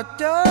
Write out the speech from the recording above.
what does